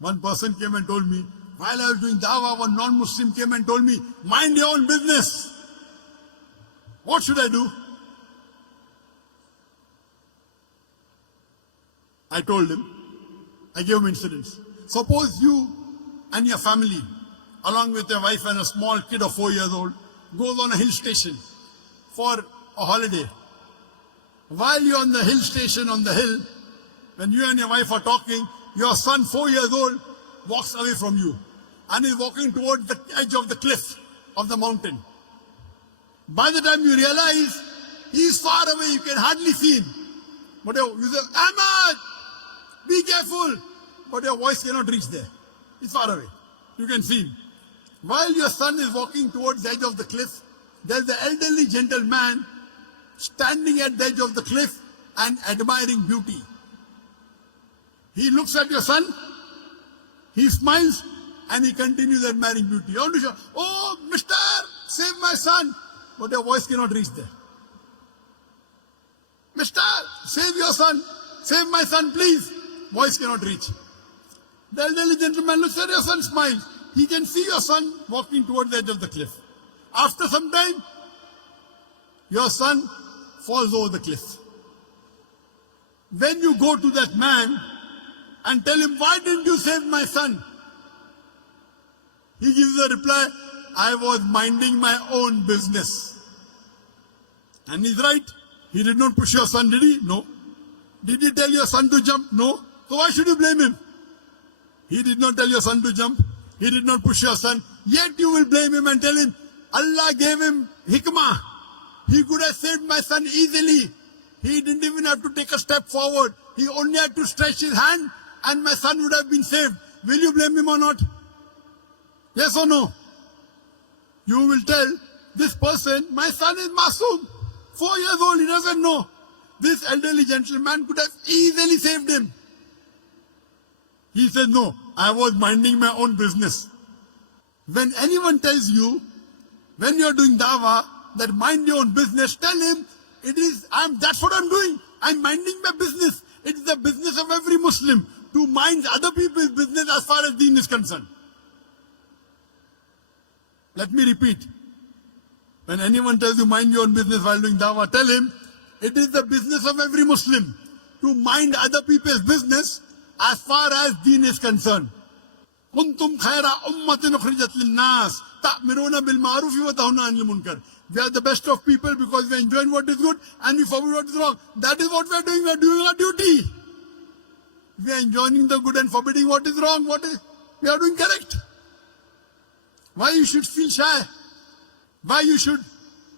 One person came and told me, while I was doing dawah, one non-Muslim came and told me, mind your own business. What should I do? I told him, I gave him incidents. Suppose you and your family, along with your wife and a small kid of 4 years old, goes on a hill station for a holiday. While you're on the hill station, on the hill, when you and your wife are talking, your son, 4 years old, walks away from you and is walking towards the edge of the cliff of the mountain. By the time you realize, he is far away, you can hardly see him. But you say, Ahmad, be careful. But your voice cannot reach there. He's far away. You can see him. While your son is walking towards the edge of the cliff, there's the elderly gentleman standing at the edge of the cliff and admiring beauty. He looks at your son, he smiles, and he continues admiring beauty. You want to show, oh, mister, save my son. But your voice cannot reach there. Mister, save your son. Save my son, please. Voice cannot reach. The elderly gentleman looks at your son, smiles. He can see your son walking towards the edge of the cliff. After some time, your son falls over the cliff. When you go to that man and tell him, why didn't you save my son? He gives the reply, I was minding my own business. And he's right. He did not push your son, did he? No. Did he tell your son to jump? No. So why should you blame him? He did not tell your son to jump. He did not push your son. Yet you will blame him and tell him, Allah gave him hikmah. He could have saved my son easily. He didn't even have to take a step forward. He only had to stretch his hand and my son would have been saved. Will you blame him or not? Yes or no? You will tell this person, my son is masoom. 4 years old, he doesn't know. This elderly gentleman could have easily saved him. He said, no, I was minding my own business. When anyone tells you, when you're doing dawah, that mind your own business, tell him, that's what I'm doing. I'm minding my business. It is the business of every Muslim to mind other people's business as far as deen is concerned. Let me repeat. When anyone tells you mind your own business while doing dawah, tell him, it is the business of every Muslim to mind other people's business as far as deen is concerned. كنتم خير أمة أخرجت للناس تأمرون بالمعروف وتنهون عن المنكر. We are the best of people because we are enjoying what is good and we forbid what is wrong. That is what we are doing. We are doing our duty. We are enjoying the good and forbidding what is wrong. We are doing correct. Why you should feel shy? Why you should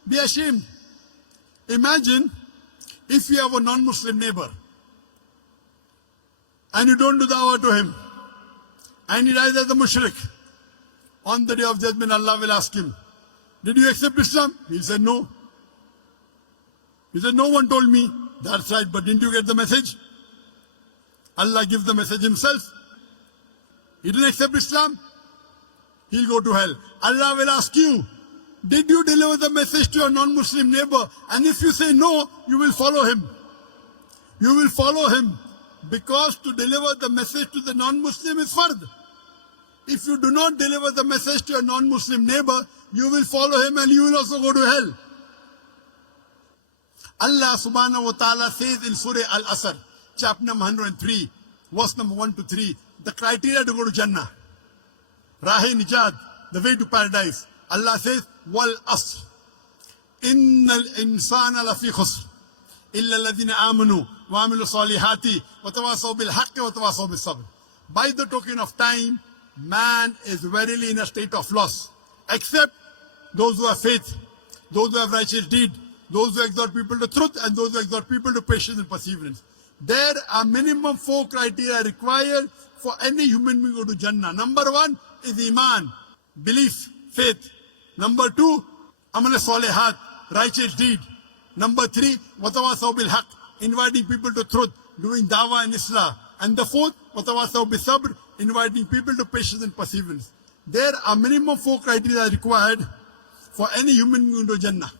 be ashamed? Imagine if you have a non-Muslim neighbor and you don't do dawah to him and he dies as a mushrik. On the day of judgment, Allah will ask him, did you accept Islam? He said, no. He said, no one told me. That's right, but didn't you get the message? Allah gives the message himself. He didn't accept Islam. He'll go to hell. Allah will ask you, did you deliver the message to your non-Muslim neighbor? And if you say no, you will follow him. You will follow him because to deliver the message to the non-Muslim is fard. If you do not deliver the message to a non-Muslim neighbor, you will follow him and you will also go to hell. Allah subhanahu wa ta'ala says in Surah Al-Asr, chapter number 103, verse number 1 to 3, the criteria to go to Jannah. Rahe Nijat, the way to paradise. Allah says, Wal Asr. Innal insana lafi khusr. Illa alladhina amanu wa amilu salihati wa tawasaw bil haqqi wa tawasaw bis sabr. By the token of time, man is verily in a state of loss. Except those who have faith, those who have righteous deed, those who exhort people to truth, and those who exhort people to patience and perseverance. There are minimum 4 criteria required for any human being to go to Jannah. Number 1 is Iman, belief, faith. Number 2, Amal Salihat, righteous deed. Number 3, Watawasaw bil Haq, inviting people to truth, doing dawah and islah. And the 4th, Watawasaw bil Sabr, inviting people to patience and perseverance. There are minimum 4 criteria required for any human being to Jannah.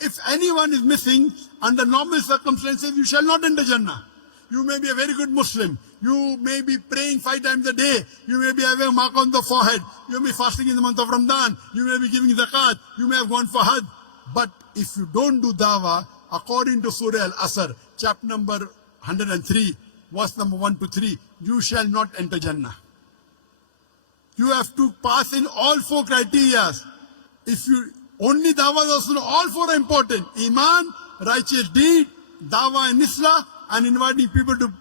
If anyone is missing, under normal circumstances, you shall not enter Jannah. You may be a very good Muslim. You may be praying 5 times a day. You may be having a mark on the forehead. You may be fasting in the month of Ramadan. You may be giving zakat. You may have gone for Hajj. But if you don't do dawah, according to Surah Al-Asr, chapter number 103, verse number 1 to 3, you shall not enter Jannah. You have to pass in all 4 criteria. If you only dawah, also all 4 are important. Iman, righteous deed, dawah and islah, and inviting people to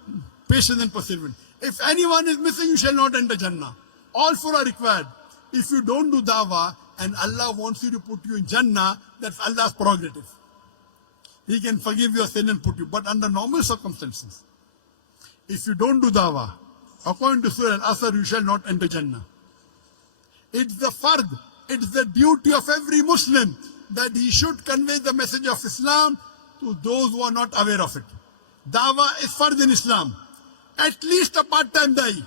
patience and perseverance. If anyone is missing, you shall not enter Jannah. All 4 are required. If you don't do dawah and Allah wants you to put you in Jannah, that's Allah's prerogative. He can forgive your sin and put you. But under normal circumstances, if you don't do dawah, according to Surah Al-Asr, you shall not enter Jannah. It's the fard, it's the duty of every Muslim that he should convey the message of Islam to those who are not aware of it. Dawah is fard in Islam. At least a part-time da'i.